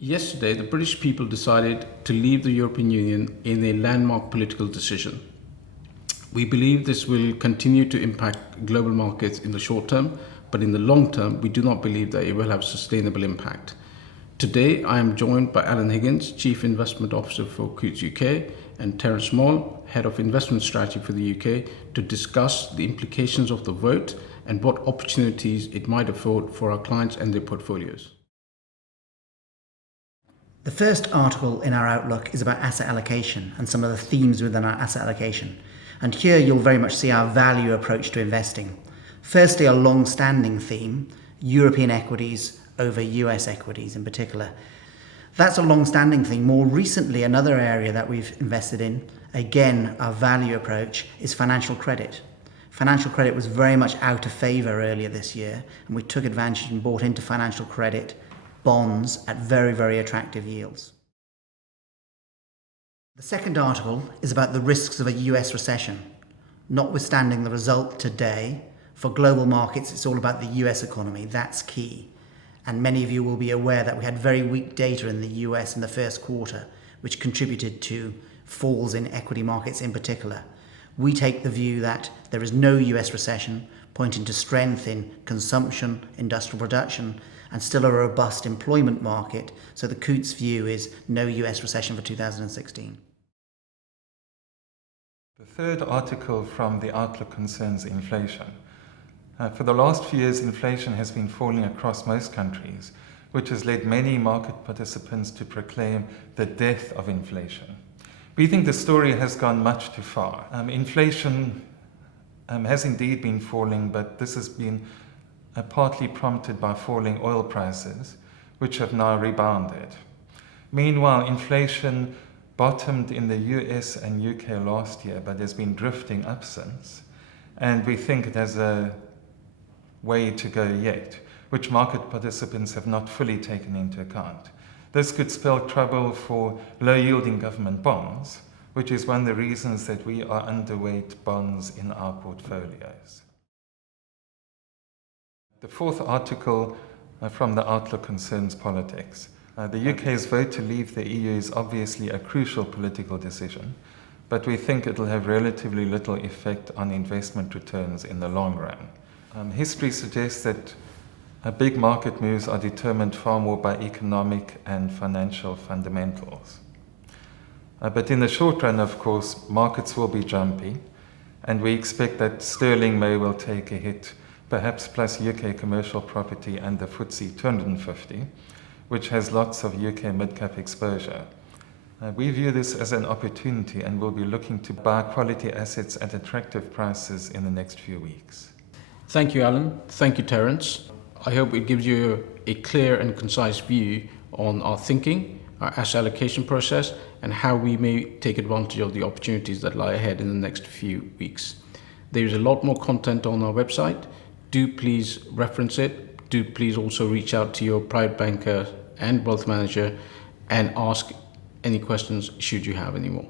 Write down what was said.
Yesterday, the British people decided to leave the European Union in a landmark political decision. We believe this will continue to impact global markets in the short term, but in the long term, we do not believe that it will have sustainable impact. Today, I am joined by Alan Higgins, Chief Investment Officer for Coutts UK, and Terence Small, Head of Investment Strategy for the UK, to discuss the implications of the vote and what opportunities it might afford for our clients and their portfolios. The first article in our Outlook is about asset allocation and some of the themes within our asset allocation. And here you'll very much see our value approach to investing. Firstly, a long-standing theme, European equities over US equities in particular. That's a long-standing thing. More recently, another area that we've invested in, again, our value approach, is financial credit. Financial credit was very much out of favour earlier this year, and we took advantage and bought into financial credit bonds at very, very attractive yields. The second article is about the risks of a US recession. Notwithstanding the result today, for global markets, it's all about the US economy. That's key. And many of you will be aware that we had very weak data in the US in the first quarter, which contributed to falls in equity markets in particular. We take the view that there is no US recession, pointing to strength in consumption, industrial production, and still a robust employment market. So the Coutts view is no US recession for 2016. The third article from the Outlook concerns inflation. For the last few years, inflation has been falling across most countries, which has led many market participants to proclaim the death of inflation. We think the story has gone much too far. Inflation has indeed been falling, but this has been partly prompted by falling oil prices, which have now rebounded. Meanwhile, inflation bottomed in the US and UK last year, but has been drifting up since. And we think it has a way to go yet, which market participants have not fully taken into account. This could spell trouble for low-yielding government bonds, which is one of the reasons that we are underweight bonds in our portfolios. The fourth article from the Outlook concerns politics. The UK's vote to leave the EU is obviously a crucial political decision, but we think it will have relatively little effect on investment returns in the long run. History suggests that big market moves are determined far more by economic and financial fundamentals. But in the short run, of course, markets will be jumpy, and we expect that sterling may well take a hit, perhaps plus UK commercial property and the FTSE 250, which has lots of UK mid-cap exposure. We view this as an opportunity and will be looking to buy quality assets at attractive prices in the next few weeks. Thank you, Alan. Thank you, Terence. I hope it gives you a clear and concise view on our thinking, our asset allocation process, and how we may take advantage of the opportunities that lie ahead in the next few weeks. There is a lot more content on our website. Do please reference it. Do please also reach out to your private banker and wealth manager and ask any questions should you have any more.